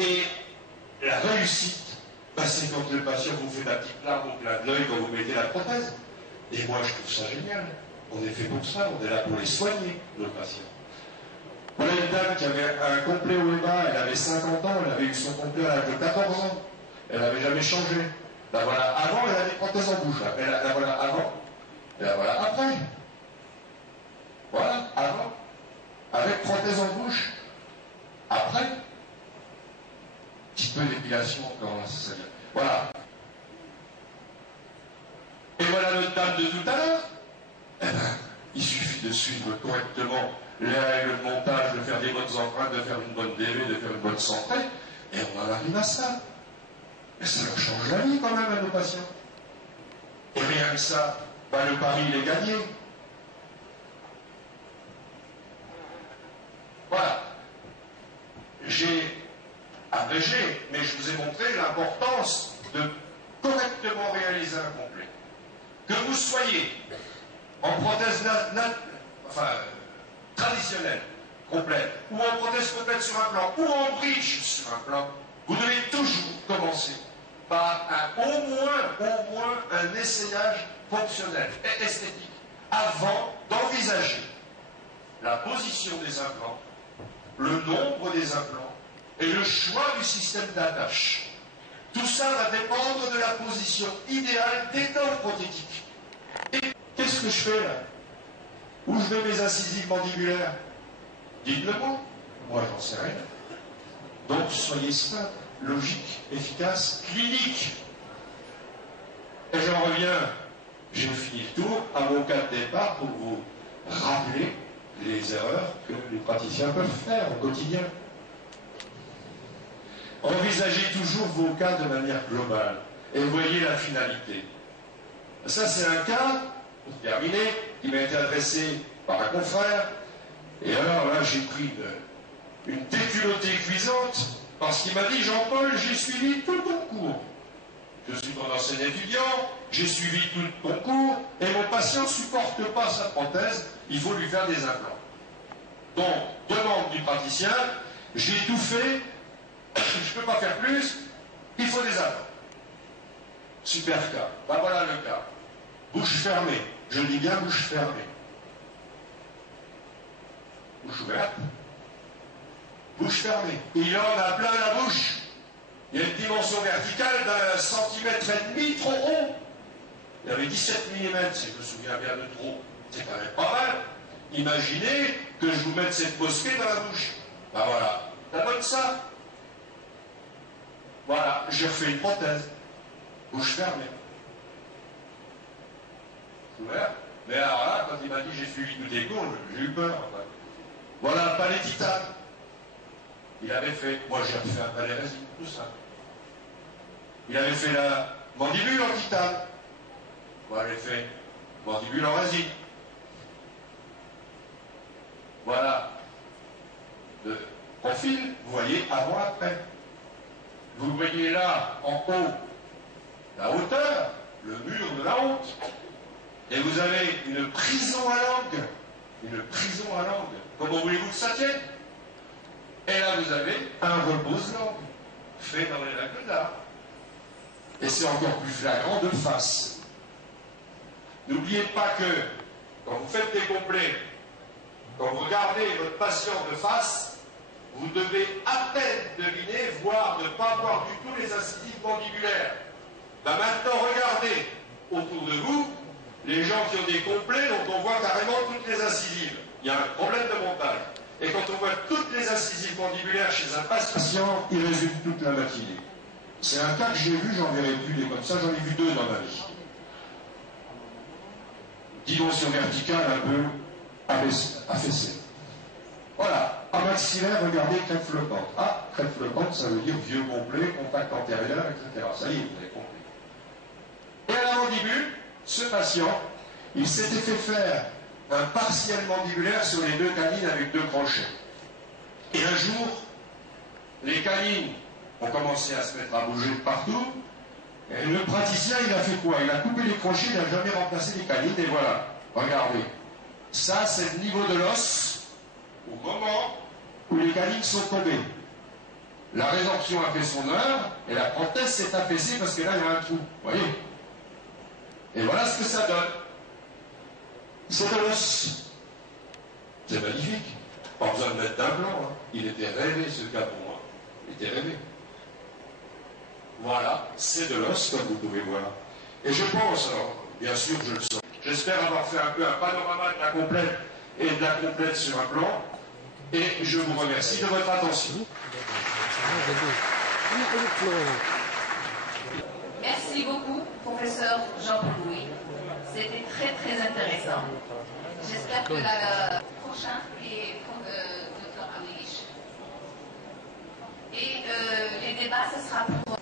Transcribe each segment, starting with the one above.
Et la réussite, bah, c'est quand le patient vous fait la petite larme au plein de l'œil quand vous mettez la prothèse. Et moi, je trouve ça génial. On est fait pour ça, on est là pour les soigner, nos patients. Voilà une dame qui avait un complet au bas, elle avait 50 ans, elle avait eu son complet à l'âge de 14 ans. Elle n'avait jamais changé. La voilà avant, elle a des prothèses en bouche. La voilà avant, et la voilà après. Voilà, avant. Avec prothèse en bouche. Après. Petit peu d'épilation encore, là, ça vient. Voilà. Et voilà notre dame de tout à l'heure. Eh ben, il suffit de suivre correctement les règles de montage, de faire des bonnes empreintes, de faire une bonne DV, de faire une bonne centrée, et on en arrive à ça. Et ça leur change la vie quand même à nos patients. Et rien que ça, bah, le pari il est gagné. Voilà. J'ai abrégé, mais je vous ai montré l'importance de correctement réaliser un complet. Que vous soyez en prothèse traditionnelle, complète, ou en prothèse complète sur un plan, ou en bridge sur un plan, vous devez toujours commencer par au moins un essayage fonctionnel et esthétique avant d'envisager la position des implants, le nombre des implants et le choix du système d'attache. Tout ça va dépendre de la position idéale des dents prothétiques. Et qu'est-ce que je fais là? Où je mets mes incisives mandibulaires? Dites-le moi. Moi, j'en sais rien. Donc, soyez simple, logique, efficace, clinique. Et j'en reviens, j'ai fini le tour, à mon cas de départ pour vous rappeler les erreurs que les praticiens peuvent faire au quotidien. Envisagez toujours vos cas de manière globale et voyez la finalité. Ça, c'est un cas, pour terminer, qui m'a été adressé par un confrère. Et alors là, j'ai pris une déculottée cuisante parce qu'il m'a dit: Jean-Paul, j'ai suivi tout ton cours. Je suis ton ancien étudiant, j'ai suivi tout ton cours et mon patient ne supporte pas sa prothèse, il faut lui faire des implants. Donc, demande du praticien, j'ai tout fait, je ne peux pas faire plus, il faut des implants. Super cas. Ben voilà le cas. Bouche fermée. Je dis bien bouche fermée. Bouche ouverte. Bouche fermée. Il en a plein la bouche. Il y a une dimension verticale d'1,5 cm trop rond. Il y avait 17 mm, si je me souviens bien de trop. C'est quand même pas mal. Imaginez que je vous mette cette mosquée dans la bouche. Ben voilà. Ça donne ça. Voilà. J'ai refait une prothèse. Bouche fermée. Ouvert. Mais alors là, quand il m'a dit j'ai suivi tous tes cours, j'ai eu peur. Enfin. Voilà, palais titane. Il avait fait, moi j'ai refait un palais résine, tout ça. Il avait fait la mandibule en titane. Moi j'ai fait mandibule en résine. Voilà. Le profil, vous voyez avant-après. Vous voyez là, en haut, la hauteur, le mur de la honte. Et vous avez une prison à langue. Une prison à langue. Comment voulez-vous que ça tienne? Et là, vous avez un repose-langue fait dans les règles d'art. Et c'est encore plus flagrant de face. N'oubliez pas que, quand vous faites des complets, quand vous regardez votre patient de face, vous devez à peine deviner, voire ne pas voir du tout les incisives mandibulaires. Ben maintenant, regardez autour de vous les gens qui ont des complets dont on voit carrément toutes les incisives. Il y a un problème de montage. Et quand on voit toutes les incisives mandibulaires chez un patient, il résulte toute la matinée. C'est un cas que j'ai vu, j'en verrai plus des comme ça, j'en ai vu 2 dans ma vie. Dimension verticale un peu affaissée. Voilà. En maxillaire, regardez, crête flottante. Ah, crête flottante, ça veut dire vieux complet, contact antérieur, etc. Ça y est, vous avez compris. Et à la mandibule, ce patient, il s'était fait faire un partiel mandibulaire sur les 2 canines avec 2 crochets. Et un jour, les canines ont commencé à se mettre à bouger de partout, et le praticien, il a fait quoi? Il a coupé les crochets, il n'a jamais remplacé les canines, et voilà, regardez. Ça, c'est le niveau de l'os au moment où les canines sont tombées. La résorption a fait son œuvre et la prothèse s'est affaissée parce que là, il y a un trou. Vous voyez? Et voilà ce que ça donne. C'est de l'os. C'est magnifique. Pas besoin de mettre d'implant. Hein. Il était rêvé, ce cas pour moi. Il était rêvé. Voilà, c'est de l'os, comme vous pouvez voir. Et je pense, alors, bien sûr, je le sens. J'espère avoir fait un peu un panorama de la complète et de la complète sur un plan. Et je vous remercie de votre attention. Merci beaucoup, professeur Jean-Paul Louis. C'était très très intéressant. J'espère que le prochain est Dr Awish. Et les débats, ce sera pour...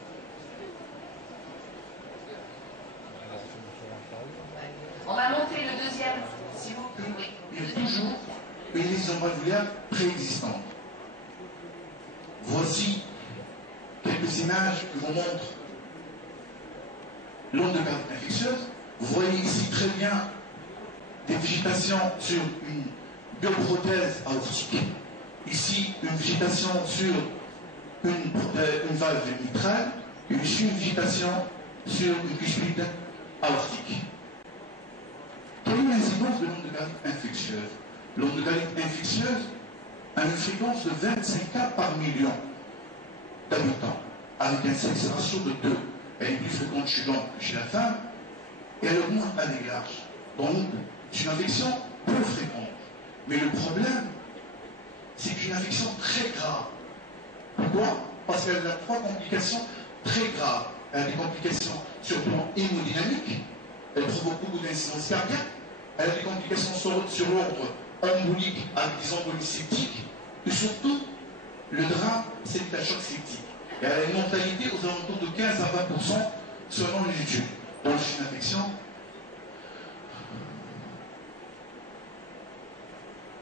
On va monter le deuxième, si vous voulez. Il y a toujours une lésion valvulaire préexistante. Voici quelques images qui vous montrent l'onde de garde infectieuse. Vous voyez ici très bien des végétations sur une bioprothèse aortique. Ici, une végétation sur une valve mitrale. Et ici, une végétation sur une cuspide aortique. Quelle est l'incidence de l'onde de garde infectieuse? L'onde de garde infectieuse a une fréquence de 25 cas par million d'habitants, avec un sexe ratio de 2. Elle est plus fréquente chez l'homme que chez la femme, et elle augmente à l'églarge. Donc, c'est une infection peu fréquente. Mais le problème, c'est qu'une infection très grave. Pourquoi? Parce qu'elle a 3 complications très graves. Elle a des complications sur le plan hémodynamique, elle provoque beaucoup d'incidence cardiaque, elle a des complications sur l'ordre embolique avec des embolies septiques, et surtout, le drame, c'est le choc septique. Et elle a une mortalité aux alentours de 15 à 20% selon les études. Donc c'est une infection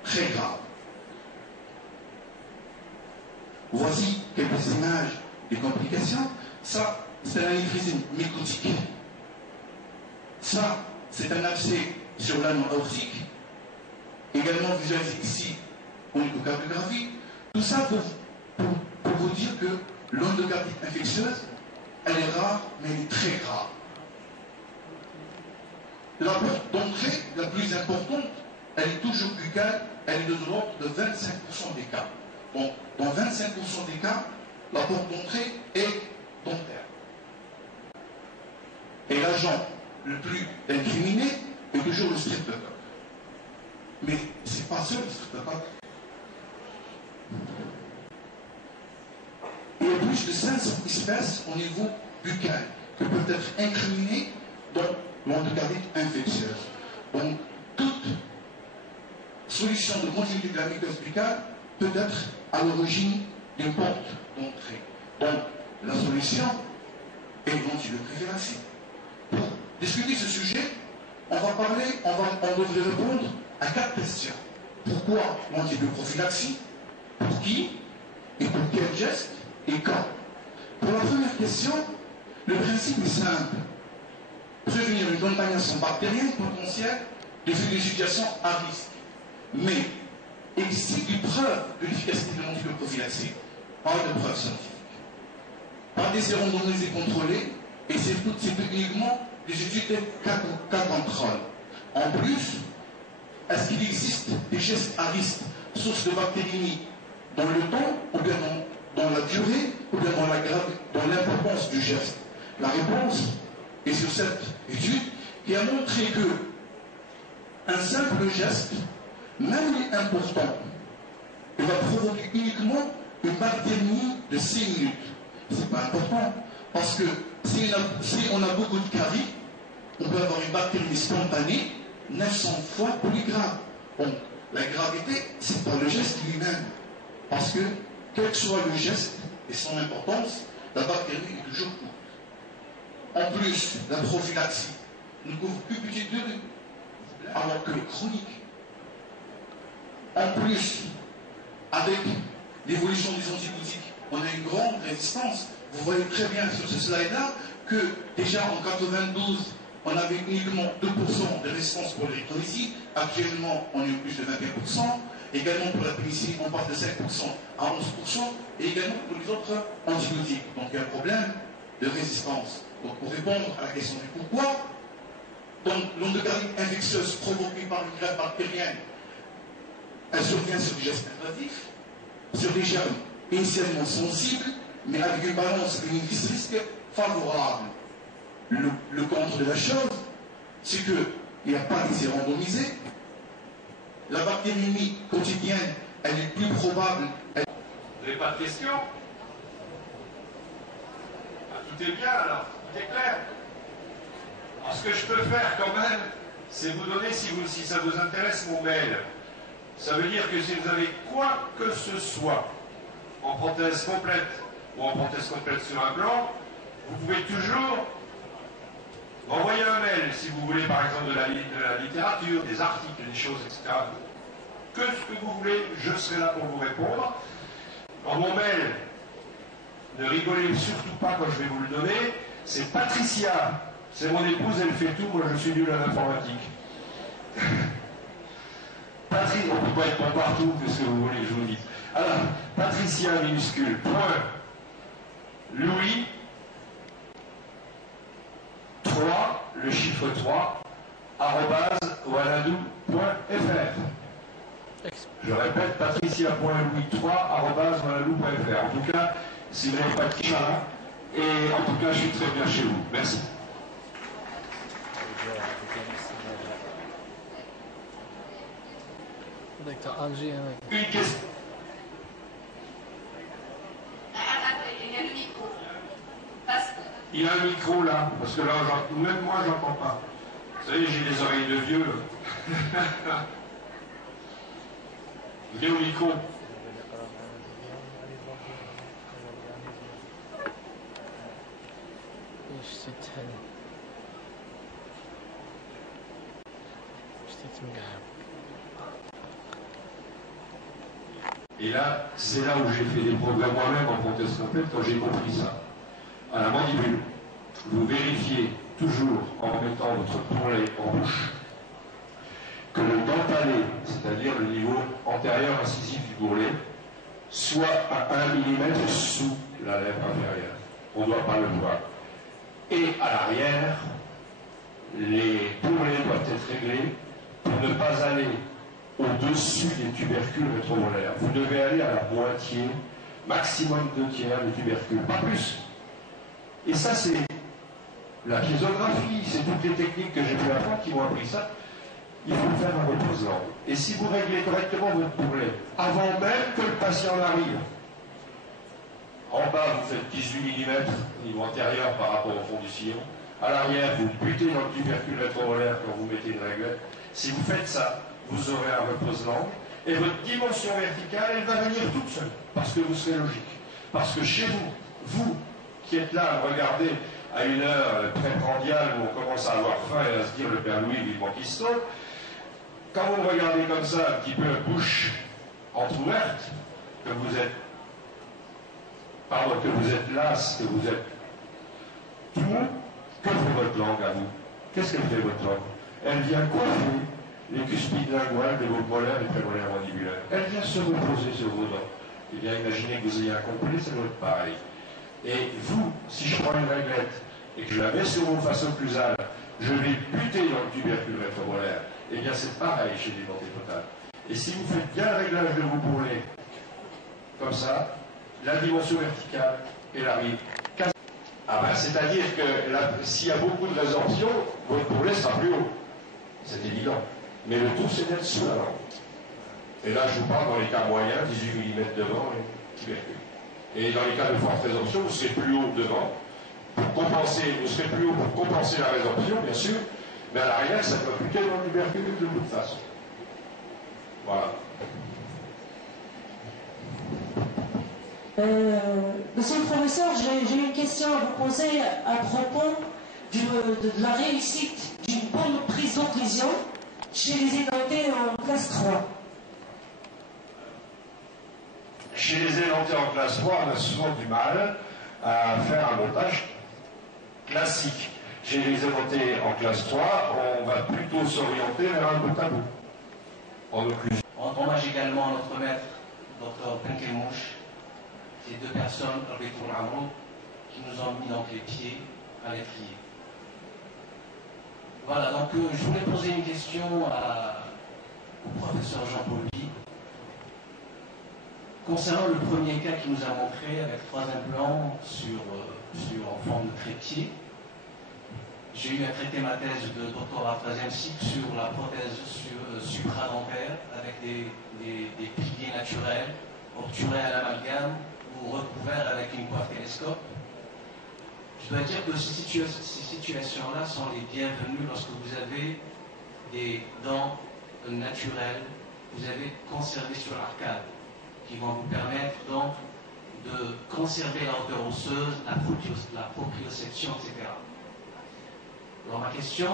très grave. Voici quelques images des complications. Ça, c'est un anévrisme mycotique. Ça, c'est un abcès sur l'anneau aortique. Également visualisé ici au échocardiographie. Tout ça pour vous dire que l'endocardite infectieuse, elle est rare, mais elle est très grave. La porte d'entrée la plus importante, elle est toujours buccale, elle est de l'ordre de 25% des cas. Donc, dans 25% des cas, la porte d'entrée est dentaire. Et l'agent le plus incriminé est toujours le streptocoque. Mais ce n'est pas seul le streptocoque. Il y a plus de 500 espèces au niveau buccal qui peuvent être incriminées dans l'endocardite infectieuse. Donc, toute solution de continuité de la mycose buccale peut être à l'origine d'une porte d'entrée. Donc, la solution est l'antibioprophylactie. Pour discuter ce sujet, on devrait répondre à 4 questions. Pourquoi l'antibioprophylactie? Pour qui? Et pour quel geste? Et quand? Pour la première question, le principe est simple. Prévenir une contamination bactérienne potentielle depuis des situations à risque. Mais, existe des preuves de l'efficacité de l'antibioprophylactie? Pas de preuves scientifiques. Pas des sérum randomisés contrôlés, et c'est uniquement des études de cas contrôle. En plus, est-ce qu'il existe des gestes à risque, sources de bactériémie, dans le temps, ou bien dans la durée, ou bien dans l'importance du geste? La réponse est sur cette étude qui a montré que un simple geste, même les importants, il va provoquer uniquement une bactérie de 6 minutes. C'est pas important, parce que si on a beaucoup de caries, on peut avoir une bactérie spontanée 900 fois plus grave. Bon, la gravité, c'est pas le geste lui-même, parce que quel que soit le geste et son importance, la bactérie est toujours courte. En plus, la prophylaxie ne couvre plus petit de alors que les chroniques. En plus, avec l'évolution des antibiotiques, on a une grande résistance. Vous voyez très bien sur ce slide-là que déjà en 92, on avait uniquement 2% de résistance pour l'électrolysie. Actuellement, on est plus de 21%. Également pour la pénicilline, on passe de 5% à 11%, et également pour les autres antibiotiques. Donc il y a un problème de résistance. Donc pour répondre à la question du pourquoi, donc l'endocardite infectieuse provoquée par une greffe bactérienne, elle survient sur des gestes invasifs, sur des germes initialement sensibles, mais avec une balance bénéfice-risque favorable. Le contre de la chose, c'est qu'il n'y a pas d'essai randomisé. La bactériémie quotidienne, elle est plus probable. Vous n'avez pas de questions? Tout est bien alors, tout est clair. Alors, ce que je peux faire quand même, c'est vous donner, si ça vous intéresse, mon mail. Ça veut dire que si vous avez quoi que ce soit, en prothèse complète ou en prothèse complète sur un blanc, vous pouvez toujours m'envoyer un mail, si vous voulez par exemple de la littérature, des articles, des choses, etc. Que ce que vous voulez, je serai là pour vous répondre. Dans mon mail, ne rigolez surtout pas quand je vais vous le donner, c'est Patricia. C'est mon épouse, elle fait tout, moi je suis nul à l'informatique. On ne peut pas être bon partout, qu'est-ce que vous voulez, je vous dis. Alors, Patricia minuscule, point, Louis, 3, le chiffre 3, @wanadoo.fr. Je répète, patricia.louis3@wanadoo.fr. En tout cas, si vous n'avez pas de chat, et en tout cas, je suis très bien chez vous. Merci. Une question. Il y a le micro. Il y a un micro là, parce que là, même moi, j'entends pas. Vous savez, j'ai les oreilles de vieux. Venez au micro. Et là, c'est là où j'ai fait des progrès moi-même en prothèse complète quand j'ai compris ça. À la mandibule, vous vérifiez toujours en mettant votre bourrelet en bouche que le dentalé, c'est-à-dire le niveau antérieur incisif du bourrelet, soit à 1 mm sous la lèvre inférieure. On ne doit pas le voir. Et à l'arrière, les bourrelets doivent être réglés pour ne pas aller au-dessus des tubercules rétromolaires. Vous devez aller à la moitié, maximum 2 tiers des tubercules, pas plus. Et ça, c'est la piézographie, c'est toutes les techniques que j'ai pu apprendre qui m'ont appris ça. Il faut le faire en repose-langue. Et si vous réglez correctement votre bourrelet, avant même que le patient n'arrive, en bas, vous faites 18 mm au niveau antérieur par rapport au fond du sillon. À l'arrière, vous butez dans le tubercule rétromolaire quand vous mettez une réglette. Si vous faites ça, vous aurez un repose-langue. Et votre dimension verticale, elle va venir toute seule. Parce que vous serez logique. Parce que chez vous, vous qui êtes là à regarder à une heure préprandiale où on commence à avoir faim et à se dire le Père Louis vivement qui se sauve, quand vous me regardez comme ça, un petit peu bouche entrouverte, que vous êtes las, que vous êtes tout, que fait votre langue à vous? Qu'est-ce qu'elle fait votre langue? Elle vient coiffer les cuspides linguales de vos molaires et prémolaires mandibulaires. Elle vient se reposer sur vos dents. Eh bien, imaginez que vous ayez un complet, ça doit être pareil. Et vous, si je prends une réglette et que je la mets sur vos faces occlusales, je vais buter dans le tubercule rétromolaire. Eh bien, c'est pareil chez les dentés potales. Et si vous faites bien le réglage de vos bourrelets, comme ça, la dimension verticale, elle arrive. Ah ben, c'est-à-dire que s'il y a beaucoup de résorption, votre bourrelet sera plus haut. C'est évident. Mais le tout, c'est d'être sous la langue. Et là, je vous parle dans les cas moyens, 18 mm devant et tubercule. Et dans les cas de forte résorption, vous serez plus haut devant. Pour compenser, vous serez plus haut pour compenser la résorption, bien sûr. Mais à l'arrière, ça va buter dans le tubercule de toute façon. Voilà. Monsieur le professeur, j'ai une question à vous poser à propos de la réussite d'une bonne prise d'occlusion chez les édentés en classe 3. Chez les édentés en classe 3, on a souvent du mal à faire un montage classique. Chez les édentés en classe 3, on va plutôt s'orienter vers un bout à bout. En occlusion. rendre hommage également à notre maître, Dr Benkemouche, ces deux personnes, Retour Amrou, qui nous ont mis donc les pieds à l'étrier. Voilà, donc je voulais poser une question au professeur Jean-Paul Ly. Concernant le premier cas qu'il nous a montré avec 3 implants en forme de trépied, j'ai eu à traiter ma thèse de doctorat 3e cycle sur la prothèse supradentaire avec des piliers naturels, obturés à l'amalgame ou recouverts avec une coiffe télescope. Je dois dire que ces situations-là sont les bienvenues lorsque vous avez des dents naturelles, vous avez conservé sur l'arcade, qui vont vous permettre donc de conserver la hauteur osseuse, la proprioception, etc. Alors ma question,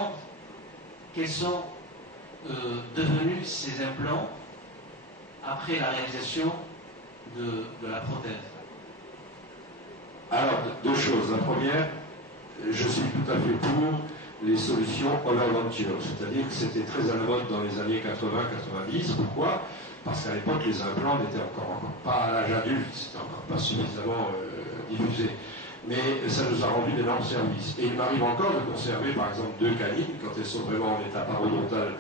quels sont devenus ces implants après la réalisation de la prothèse? Alors, 2 choses. La première, je suis tout à fait pour les solutions overventure, c'est-à-dire que c'était très à la mode dans les années 80-90. Pourquoi? Parce qu'à l'époque, les implants n'étaient encore pas à l'âge adulte, c'était encore pas suffisamment diffusé. Mais ça nous a rendu d'énormes services. Et il m'arrive encore de conserver, par exemple, 2 canines, quand elles sont vraiment en état parodontal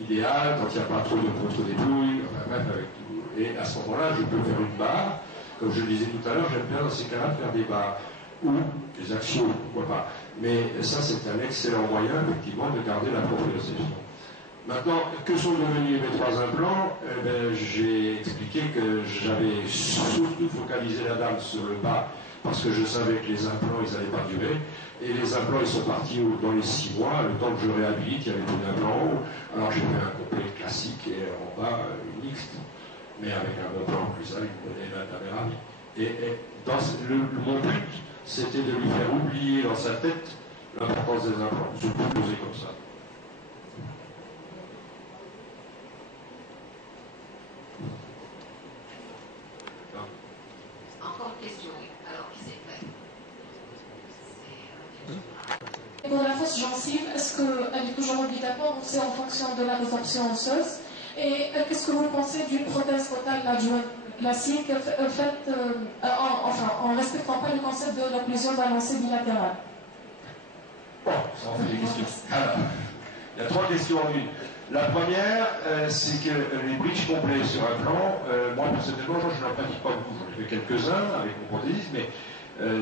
idéal, quand il n'y a pas trop de contre-dépouilles, enfin bref, avec tout. Et à ce moment-là, je peux faire une barre. Comme je le disais tout à l'heure, j'aime bien dans ces cas-là faire des barres. Ou des axiaux, pourquoi pas. Mais ça, c'est un excellent moyen, effectivement, de garder la proprioception. Maintenant, que sont devenus mes 3 implants? J'ai expliqué que j'avais surtout focalisé la dame sur le bas, parce que je savais que les implants, ils n'allaient pas durer. Et les implants, ils sont partis dans les 6 mois. Le temps que je réhabilite, il y avait plus d'implants en haut. Alors j'ai fait un complet classique et en bas, une mixte, mais avec un bon plan plus avec la caméra. Et mon but, c'était de lui faire oublier dans sa tête l'importance des implants. Je peux poser comme ça. Encore une question, oui. Alors, qui c'est fait? Et pour la fausse gencive, est-ce qu'elle est toujours obligatoire ou c'est en fonction de la résorption osseuse? Et qu'est-ce que vous pensez d'une prothèse totale classique faite en respectant pas le concept de l'occlusion balancée bilatérale? Bon, ça en fait des questions. Alors, il y a 3 questions en une. La première, c'est que les bridges complets sur un plan, moi personnellement, je n'en pratique pas beaucoup. J'en ai fait quelques-uns avec mon prothésiste, mais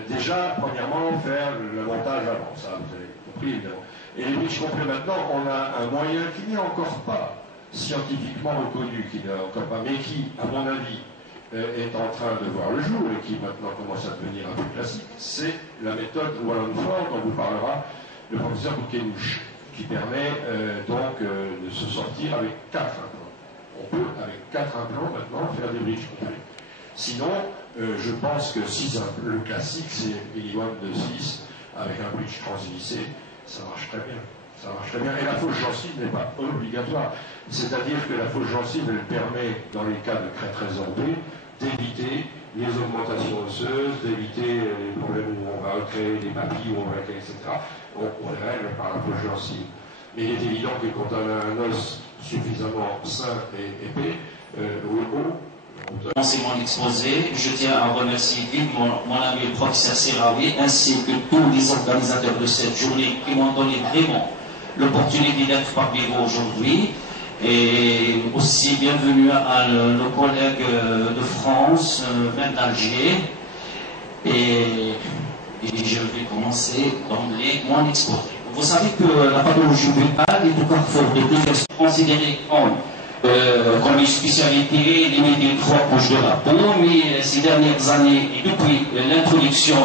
déjà, premièrement, faire le montage avant, ça vous avez compris évidemment. Et les bridges complets maintenant, on a un moyen qui n'est encore pas scientifiquement reconnu, qui n'est encore pas, mais qui, à mon avis, est en train de voir le jour et qui maintenant commence à devenir un peu classique, c'est la méthode Wallonford dont vous parlera le professeur Benkemouche, qui permet donc de se sortir avec 4 implants. On peut, avec 4 implants maintenant, faire des bridges complets. Sinon, je pense que le classique, c'est minimum de 6, avec un bridge transvissé, ça marche très bien. Ça marche très bien. Et la fausse gencive n'est pas obligatoire. C'est-à-dire que la fausse gencive, elle permet, dans les cas de crête résorbée, d'éviter les augmentations osseuses, d'éviter les problèmes où on va recréer des papilles, où on va recréer, etc. On les règle par la fausse gencive. Mais il est évident que quand on a un os suffisamment sain et épais, C'est mon exposé. Je tiens à remercier vivement mon ami le professeur Serraoui ainsi que tous les organisateurs de cette journée qui m'ont donné vraiment l'opportunité d'être parmi vous aujourd'hui. Et aussi bienvenue à nos collègues de France, même d'Alger. Et je vais commencer d'emblée mon exposé. Vous savez que la pathologie buccale est au carrefour de plusieurs considérée comme une spécialité limitée trop proche de la peau, mais ces dernières années, et depuis l'introduction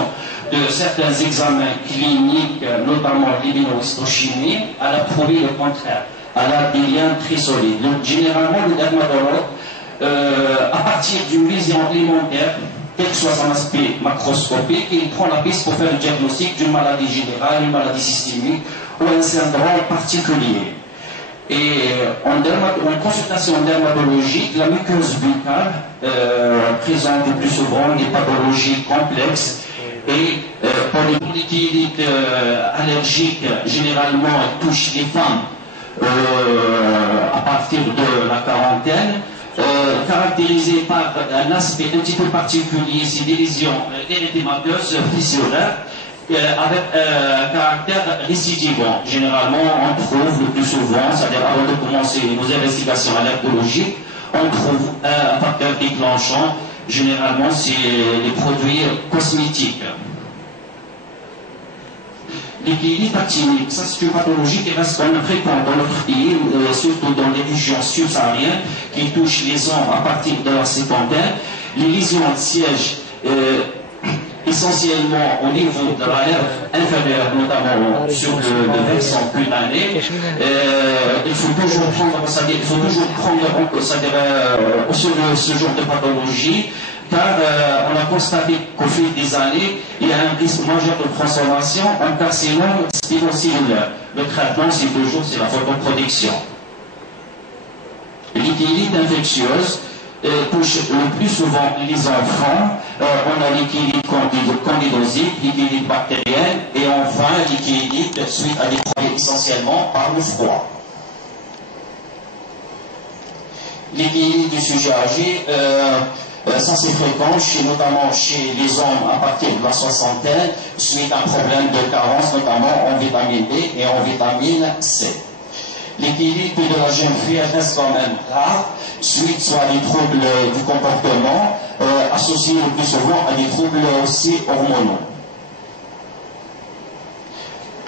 de certains examens cliniques, notamment l'immunohistochimie, elle a prouvé le contraire. Elle a des liens très solides. Donc, généralement, le dermatologue, à partir d'une vision alimentaire, quel que soit son aspect macroscopique, il prend la piste pour faire le diagnostic d'une maladie générale, une maladie systémique ou un syndrome particulier. Et en consultation dermatologique, la muqueuse buccale présente le plus souvent des pathologies complexes et pour les polycliniques allergiques, généralement, elles touchent les femmes à partir de la quarantaine. caractérisée par un aspect un petit peu particulier, c'est des lésions érythémateuses fissuraires, avec un caractère récidivant. Généralement, on trouve le plus souvent, c'est-à-dire avant de commencer nos investigations allergologiques, on trouve un facteur déclenchant. Généralement, c'est les produits cosmétiques. L'équilibre actinique, ça c'est une pathologie qui reste quand même fréquente dans notre pays, surtout dans les régions subsahariennes, qui touchent les hommes à partir de la cinquantaine. Les lésions siègent essentiellement au niveau de la lèvre inférieure, notamment sur le versant cutané. Il faut toujours prendre, sur ce genre de pathologie, car on a constaté qu'au fil des années, il y a un risque majeur de transformation en carcinome spinocellulaire. Le traitement, c'est la photoprotection. L'équilibre infectieuse touche le plus souvent les enfants. On a l'équilibre candidosique, l'équilibre bactérien, et enfin l'équilibre suite à des problèmes essentiellement par le froid. L'équilibre du sujet âgé, ça c'est fréquent, notamment chez les hommes à partir de la soixantaine, suite à un problème de carence, notamment en vitamine B et en vitamine C. L'équilibre de la jeune fille reste quand même rare, suite soit à des troubles du comportement, associés le plus souvent à des troubles aussi hormonaux.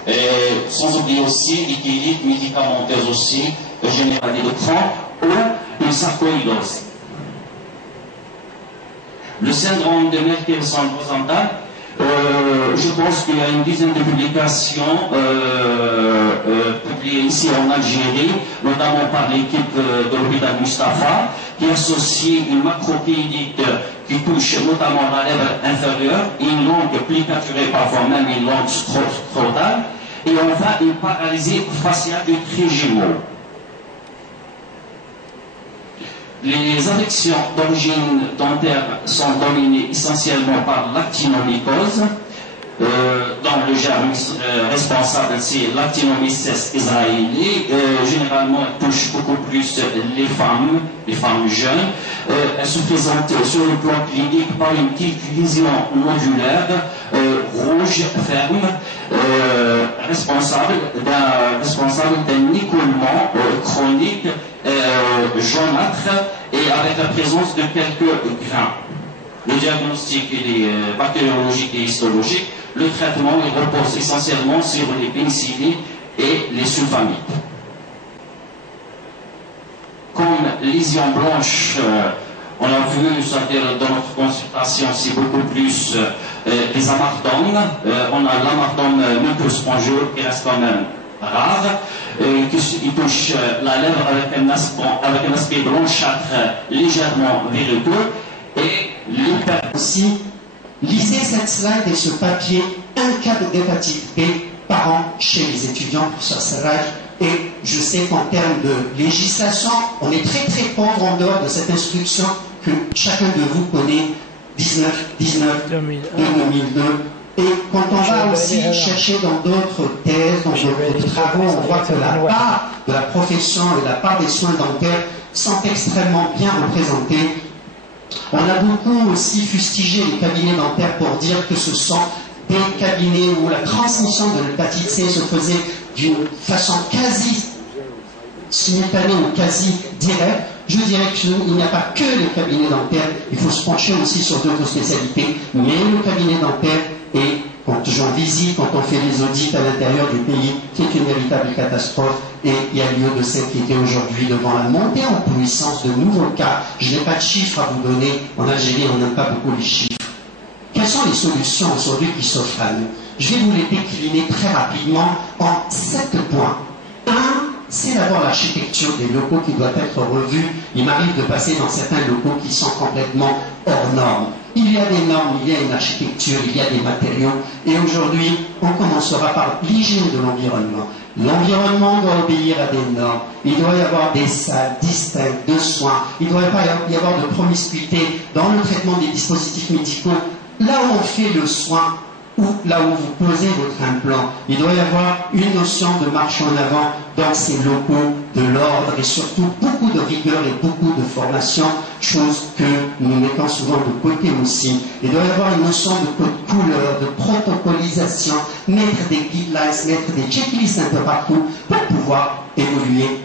Et sans oublier aussi l'équilibre médicamenteux aussi, généralisé de cran ou une sarcoïdose. Le syndrome de Merkel-Sandrosenthal, je pense qu'il y a une dizaine de publications publiées ici en Algérie, notamment par l'équipe de l'hôpital Mustapha, qui associe une macropédite qui touche notamment la lèvre inférieure, une langue plicaturée, parfois même une langue scrotale, et enfin une paralysie faciale du trigémaux. Les affections d'origine dentaire sont dominées essentiellement par l'actinomycose, dont le germe responsable c'est l'actinomyces israéli. Généralement, elle touche beaucoup plus les femmes jeunes. Elle se présente sur le plan clinique par une petite lésion nodulaire, rouge, ferme, responsable d'un écoulement chronique jaunâtre et avec la présence de quelques grains. Le diagnostic il est bactériologique et histologique. Le traitement il repose essentiellement sur les pénicillines et les sulfamides. Comme lésion blanche, on a vu, c'est-à-dire dans notre consultation, c'est beaucoup plus les amartomes. On a l'amartome mucospongieux qui reste quand même rare, qui touche la lèvre avec un aspect blanchâtre légèrement verruqueux, et aussi, lisez cette slide et ce papier, un cas d'hépatite B par an chez les étudiants sur ce slide. Et je sais qu'en termes de législation, on est très très pauvre en dehors de cette instruction que chacun de vous connaît, 19-19-2002. Et quand on va aussi chercher dans d'autres thèses, dans d'autres travaux, on voit que la part de la profession et la part des soins dentaires sont extrêmement bien représentés. On a beaucoup aussi fustigé les cabinets dentaires pour dire que ce sont des cabinets où la transmission de l'hépatite C se faisait d'une façon quasi simultanée ou quasi directe. Je dirais qu'il n'y a pas que les cabinets dentaires, il faut se pencher aussi sur d'autres spécialités, mais le cabinet dentaire, et quand j'en visite, quand on fait des audits à l'intérieur du pays, c'est une véritable catastrophe, et il y a lieu de s'inquiéter aujourd'hui devant la montée en puissance de nouveaux cas. Je n'ai pas de chiffres à vous donner, en Algérie on n'aime pas beaucoup les chiffres. Quelles sont les solutions aujourd'hui qui s'offrent à nous? Je vais vous les décliner très rapidement en 7 points. 1, c'est d'abord l'architecture des locaux qui doit être revue. Il m'arrive de passer dans certains locaux qui sont complètement hors normes. Il y a des normes, il y a une architecture, il y a des matériaux. Et aujourd'hui, on commencera par l'hygiène de l'environnement. L'environnement doit obéir à des normes. Il doit y avoir des salles distinctes de soins. Il ne doit pas y avoir de promiscuité dans le traitement des dispositifs médicaux. Là où on fait le soin, ou là où vous posez votre implant. Il doit y avoir une notion de marche en avant dans ces locaux, de l'ordre et surtout beaucoup de rigueur et beaucoup de formation, chose que nous mettons souvent de côté aussi. Il doit y avoir une notion de code couleur, de protocolisation, mettre des guidelines, mettre des checklists un peu partout pour pouvoir évoluer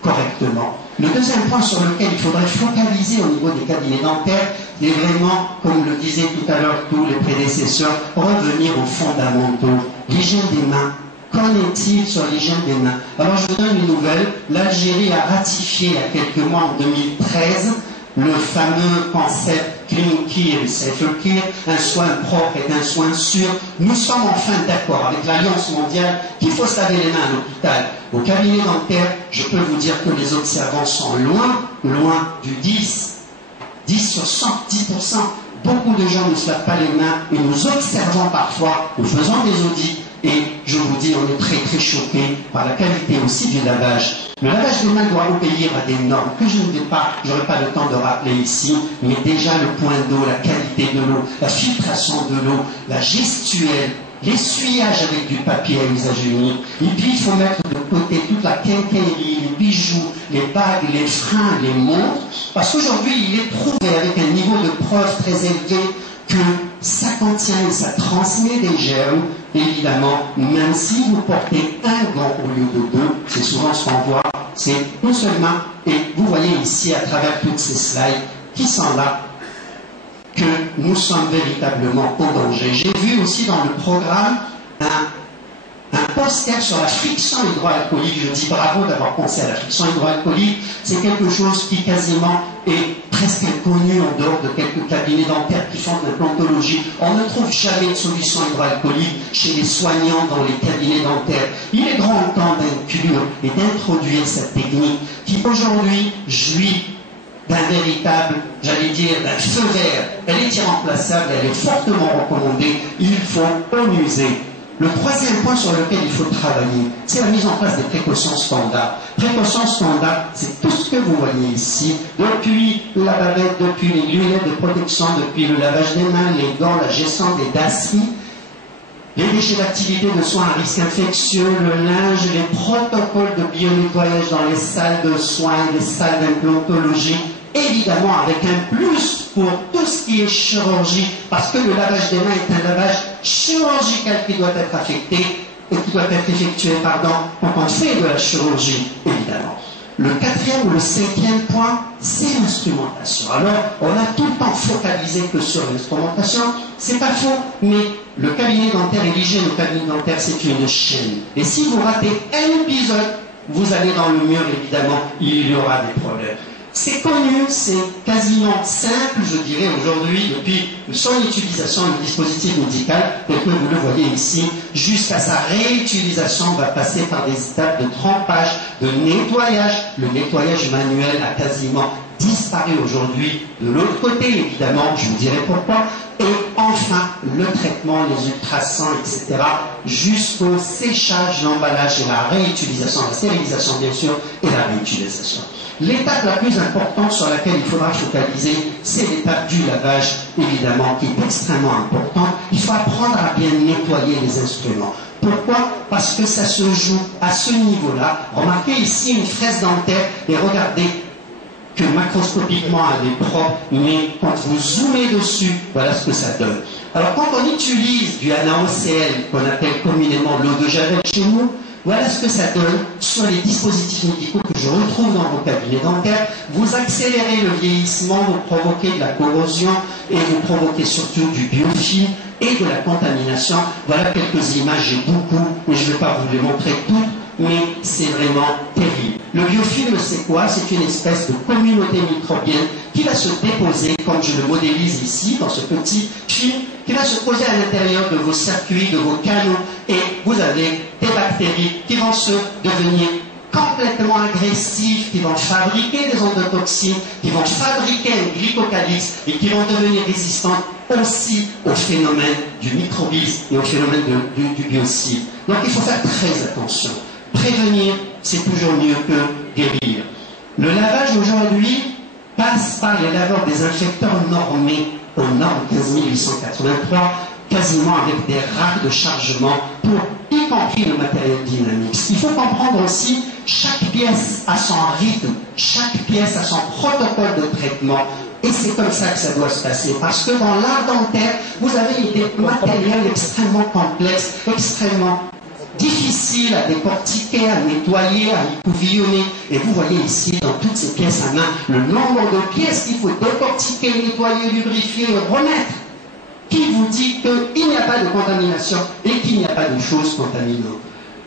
correctement. Le deuxième point sur lequel il faudrait focaliser au niveau des cabinets dentaires, c'est vraiment, comme le disaient tout à l'heure tous les prédécesseurs, revenir aux fondamentaux. L'hygiène des mains. Qu'en est-il sur l'hygiène des mains? Alors je vous donne une nouvelle. L'Algérie a ratifié il y a quelques mois, en 2013, le fameux concept Clean Care, Safe Care, un soin propre et un soin sûr. Nous sommes enfin d'accord avec l'Alliance mondiale qu'il faut se laver les mains à l'hôpital. Au cabinet dentaire, je peux vous dire que les observants sont loin du 10 sur 100, 10%. Beaucoup de gens ne se lavent pas les mains et nous observons parfois, nous faisons des audits et je vous dis, on est très choqués par la qualité aussi du lavage. Le lavage des mains doit obéir à des normes que je n'aurai pas le temps de rappeler ici, mais déjà le point d'eau, la qualité de l'eau, la filtration de l'eau, la gestuelle, l'essuyage avec du papier à usage unique. Et puis il faut mettre de côté toute la quincaillerie, les bijoux, les bagues, les freins, les montres, parce qu'aujourd'hui il est prouvé avec un niveau de preuve très élevé que ça contient et ça transmet des germes. Évidemment, même si vous portez un gant au lieu de deux, c'est souvent ce qu'on voit, c'est une seule main. Et vous voyez ici, à travers toutes ces slides qui sont là, que nous sommes véritablement en danger. J'ai vu aussi dans le programme un poster sur la friction hydroalcoolique. Je dis bravo d'avoir pensé à la friction hydroalcoolique. C'est quelque chose qui quasiment est presque inconnu en dehors de quelques cabinets dentaires qui font de l'implantologie. On ne trouve jamais de solution hydroalcoolique chez les soignants dans les cabinets dentaires. Il est grand temps d'inclure et d'introduire cette technique qui aujourd'hui jouit d'un véritable, j'allais dire, d'un feu vert. Elle est irremplaçable, elle est fortement recommandée, il faut en user. Le troisième point sur lequel il faut travailler, c'est la mise en place des précautions standards. Précautions standards, c'est tout ce que vous voyez ici, depuis la bavette, depuis les lunettes de protection, depuis le lavage des mains, les gants, la gestion des DASI, les déchets d'activité de soins à risque infectieux, le linge, les protocoles de bio-nettoyage dans les salles de soins, les salles d'implantologie, évidemment avec un plus pour tout ce qui est chirurgie, parce que le lavage des mains est un lavage chirurgical qui doit être affecté et qui doit être effectué, quand on fait de la chirurgie, évidemment. Le quatrième ou le cinquième point, c'est l'instrumentation. Alors, on a tout le temps focalisé que sur l'instrumentation, c'est pas faux, mais le cabinet dentaire et l'hygiène au cabinet dentaire, c'est une chaîne. Et si vous ratez un épisode, vous allez dans le mur, évidemment, il y aura des problèmes. C'est connu, c'est quasiment simple, je dirais, aujourd'hui, depuis son utilisation du dispositif médical, tel que vous le voyez ici, jusqu'à sa réutilisation, on va passer par des étapes de trempage, de nettoyage. Le nettoyage manuel a quasiment disparu aujourd'hui. De l'autre côté, évidemment, je vous dirai pourquoi. Et enfin, le traitement, les ultrasons, etc., jusqu'au séchage, l'emballage et la réutilisation, la stérilisation, bien sûr, et la réutilisation. L'étape la plus importante sur laquelle il faudra focaliser, c'est l'étape du lavage, évidemment, qui est extrêmement importante. Il faut apprendre à bien nettoyer les instruments. Pourquoi? Parce que ça se joue à ce niveau-là. Remarquez ici une fraise dentaire et regardez que macroscopiquement elle est propre, mais quand vous zoomez dessus, voilà ce que ça donne. Alors quand on utilise du NaOCl, qu'on appelle communément l'eau de Javel chez nous, voilà ce que ça donne sur les dispositifs médicaux que je retrouve dans vos cabinets dentaires. Vous accélérez le vieillissement, vous provoquez de la corrosion et vous provoquez surtout du biofilm et de la contamination. Voilà quelques images, j'ai beaucoup, mais je ne vais pas vous les montrer toutes, mais c'est vraiment terrible. Le biofilm, c'est quoi? C'est une espèce de communauté microbienne qui va se déposer, comme je le modélise ici, dans ce petit film, qui va se poser à l'intérieur de vos circuits, de vos canaux, et vous avez des bactéries qui vont se devenir complètement agressives, qui vont fabriquer des endotoxines, qui vont fabriquer un glycocalyx et qui vont devenir résistantes aussi au phénomène du microbisme et au phénomène du biocide. Donc il faut faire très attention. Prévenir, c'est toujours mieux que guérir. Le lavage aujourd'hui passe par les laveurs désinfecteurs normés aux normes 15883 quasiment avec des racks de chargement pour y compris le matériel dynamique. Il faut comprendre aussi chaque pièce a son rythme, chaque pièce a son protocole de traitement. Et c'est comme ça que ça doit se passer. Parce que dans l'art dentaire, vous avez des matériels extrêmement complexes, extrêmement difficiles à décortiquer, à nettoyer, à écouvillonner. Et vous voyez ici, dans toutes ces pièces à main, le nombre de pièces qu'il faut décortiquer, nettoyer, lubrifier et remettre. Qui vous dit qu'il n'y a pas de contamination et qu'il n'y a pas de choses contaminantes.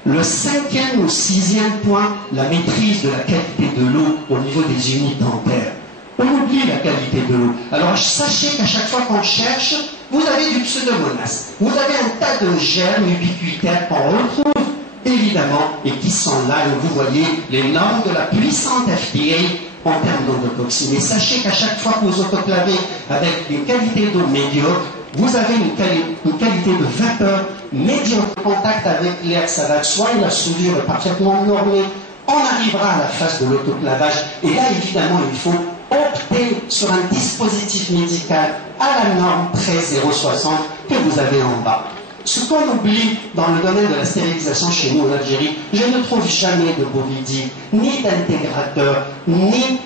Le 5e ou 6e point, la maîtrise de la qualité de l'eau au niveau des unités dentaires. On oublie la qualité de l'eau. Alors sachez qu'à chaque fois qu'on cherche, vous avez du pseudomonas. Vous avez un tas de germes ubiquitaires qu'on retrouve évidemment et qui sont là. Et vous voyez les normes de la puissante FDA en termes d'endotoxine. Et sachez qu'à chaque fois que vous autoclavez avec une qualité d'eau médiocre, vous avez une qualité de vapeur médiocre. Contact avec l'air, ça va de soi, et la soudure est parfaitement normée. On arrivera à la phase de l'autoclavage. Et là, évidemment, il faut opter sur un dispositif médical à la norme 13060 que vous avez en bas. Ce qu'on oublie dans le domaine de la stérilisation chez nous en Algérie, je ne trouve jamais de bovidie, ni d'intégrateur, ni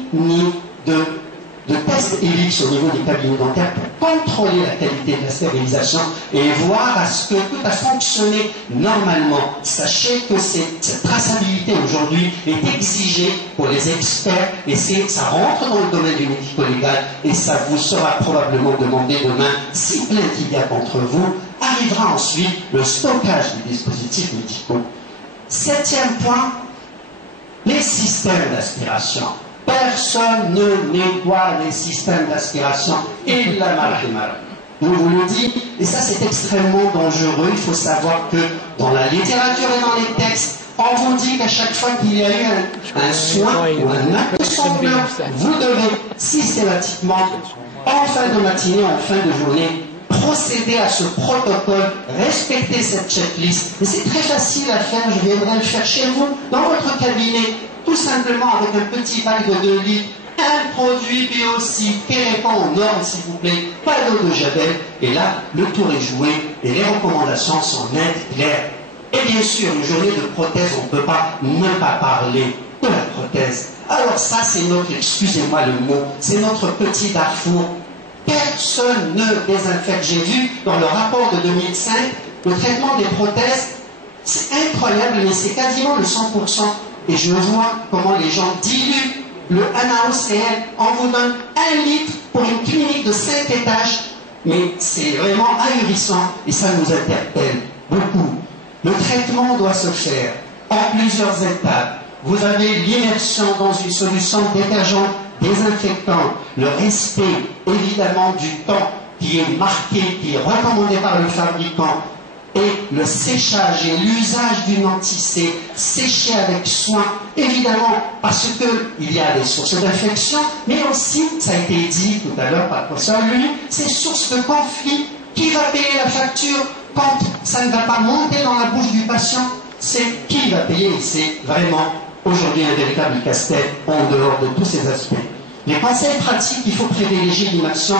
de tests ELIX au niveau des cabinets dentaires pour contrôler la qualité de la stérilisation et voir à ce que tout a fonctionné normalement. Sachez que cette traçabilité aujourd'hui est exigée pour les experts et ça rentre dans le domaine du médico-légal et ça vous sera probablement demandé demain, si plainte il y a contre vous. Arrivera ensuite le stockage des dispositifs médicaux. 7e point, les systèmes d'aspiration. Personne ne nettoie les systèmes d'aspiration et la marque. Je vous le dis, et ça c'est extrêmement dangereux. Il faut savoir que dans la littérature et dans les textes, on vous dit qu'à chaque fois qu'il y a eu un soin ou un acte sanglant, vous devez systématiquement, en fin de matinée, en fin de journée, procéder à ce protocole, respecter cette checklist. Et c'est très facile à faire, je viendrai le faire chez vous, dans votre cabinet, tout simplement avec un petit bac de 2 litres, un produit BioCide qui répond aux normes, s'il vous plaît, pas d'eau de javel, et là, le tour est joué, et les recommandations sont nettes, claires. Et bien sûr, une journée de prothèse, on ne peut pas ne pas parler de la prothèse. Alors ça, c'est notre, excusez-moi le mot, c'est notre petit Darfour. Personne ne désinfecte. J'ai vu dans le rapport de 2005, le traitement des prothèses, c'est incroyable, mais c'est quasiment le 100%. Et je vois comment les gens diluent le NaOCl. On vous donne 1 litre pour une clinique de 5 étages. Mais c'est vraiment ahurissant et ça nous interpelle beaucoup. Le traitement doit se faire en plusieurs étapes. Vous avez l'immersion dans une solution détergente désinfectant, le respect évidemment du temps qui est marqué, qui est recommandé par le fabricant, et le séchage et l'usage d'une anti-C, séché avec soin, évidemment, parce qu'il y a des sources d'infection, mais aussi, ça a été dit tout à l'heure par le professeur Lulu, ces sources de conflit. Qui va payer la facture quand ça ne va pas monter dans la bouche du patient? C'est qui va payer? C'est vraiment aujourd'hui un véritable casse-tête en dehors de tous ces aspects. Les conseils pratiques, il faut privilégier l'immersion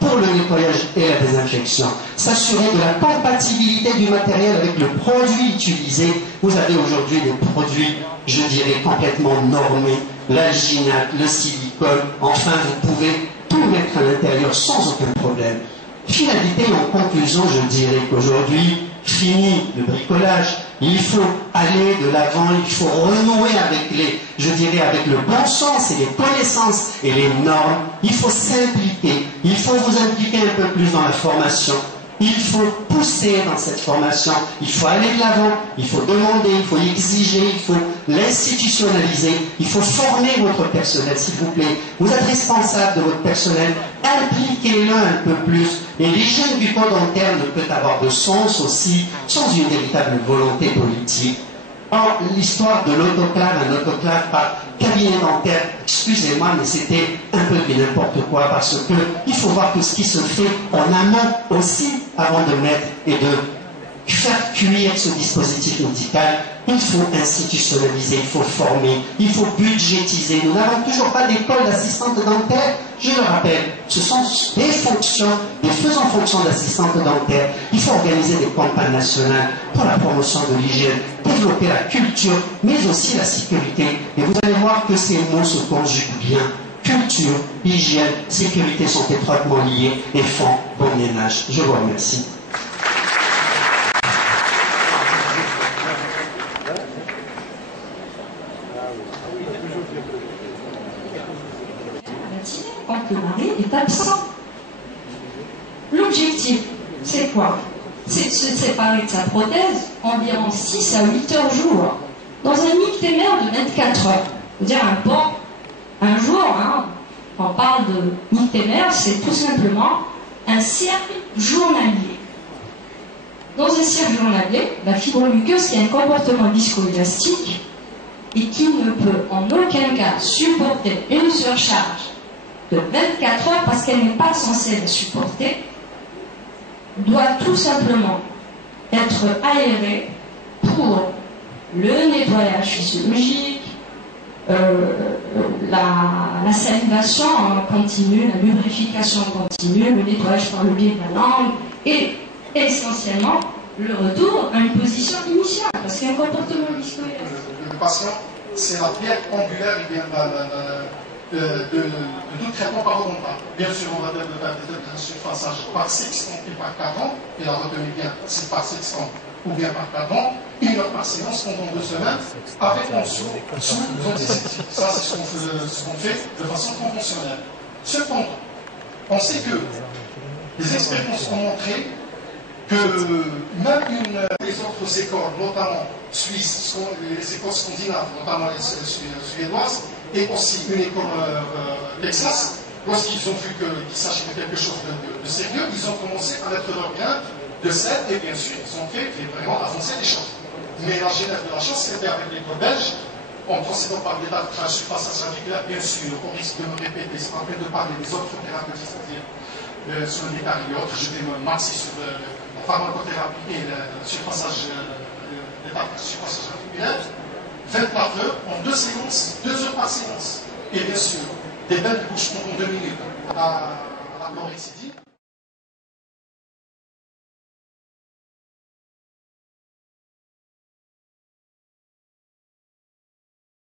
pour le nettoyage et la désinfection. S'assurer de la compatibilité du matériel avec le produit utilisé. Vous avez aujourd'hui des produits, je dirais, complètement normés. L'alginate, le silicone, enfin vous pouvez tout mettre à l'intérieur sans aucun problème. Finalité, en conclusion, je dirais qu'aujourd'hui, fini le bricolage, il faut aller de l'avant, il faut renouer avec avec le bon sens et les connaissances et les normes. Il faut s'impliquer, il faut vous impliquer un peu plus dans la formation. Il faut pousser dans cette formation, il faut aller de l'avant, il faut demander, il faut exiger, il faut l'institutionnaliser, il faut former votre personnel, s'il vous plaît. Vous êtes responsable de votre personnel, impliquez-le un peu plus. Et l'hygiène bucco-dentaire ne peut avoir de sens aussi sans une véritable volonté politique. Or, l'histoire de l'autoclave, un autoclave par cabinet dentaire, excusez-moi, mais c'était un peu de n'importe quoi, parce que il faut voir tout ce qui se fait en amont aussi, avant de mettre et de faire cuire ce dispositif médical. Il faut institutionnaliser, il faut former, il faut budgétiser. Nous n'avons toujours pas d'école d'assistante dentaire. Je le rappelle, ce sont des fonctions, des faisant fonction d'assistante dentaire. Il faut organiser des campagnes nationales pour la promotion de l'hygiène, développer la culture, mais aussi la sécurité. Et vous allez voir que ces mots se conjuguent bien. Culture, hygiène, sécurité sont étroitement liés et font bon ménage. Je vous remercie. Quand le mari est absent. L'objectif, c'est quoi? C'est de se séparer de sa prothèse environ 6 à 8 heures jour, dans un icténaire de 24 heures. C'est-à-dire un jour, hein, quand on parle de icténaire, c'est tout simplement un cercle journalier. Dans un cercle journalier, la fibromuqueuse qui a un comportement viscoélastique et qui ne peut en aucun cas supporter une surcharge de 24 heures parce qu'elle n'est pas censée la supporter, doit tout simplement être aérée pour le nettoyage physiologique, la salivation continue, la lubrification continue, le nettoyage par le biais de la langue et essentiellement le retour à une position initiale parce qu'il y a un comportement viscoélastique. Le patient, c'est la pierre angulaire de tout traitement parodontal. Bien sûr, on va faire des surfaçages par sextant et par cadran, et la retenue bien, c'est par sextant ou bien par cadran, 1 heure par séance pendant 2 semaines, avec en dessous antiseptique. Ça, c'est ce qu'on fait de façon conventionnelle. Cependant, on sait que les expériences ont montré que même les autres écoles, notamment suisses, les écoles scandinaves, notamment les suédoises, et aussi une école Texas, lorsqu'ils ont vu qu'il s'agit de quelque chose de sérieux, ils ont commencé à mettre leur grain de sel et bien sûr, ils ont fait vraiment avancer les choses. Mais la genèse de la chose, c'était avec l'école belge, en procédant par l'état de surfaçage articulaire, bien sûr, au risque de me répéter, c'est en train de parler des autres thérapeutes, c'est-à-dire sur le détail et autres, je vais me maxer sur la pharmacothérapie et le surfaçage, l'état de surfaçage articulaire. 24 heures en 2 séances, 2 heures par séance. Et bien sûr, des belles bouches pendant 2 minutes à la chlorhexidine.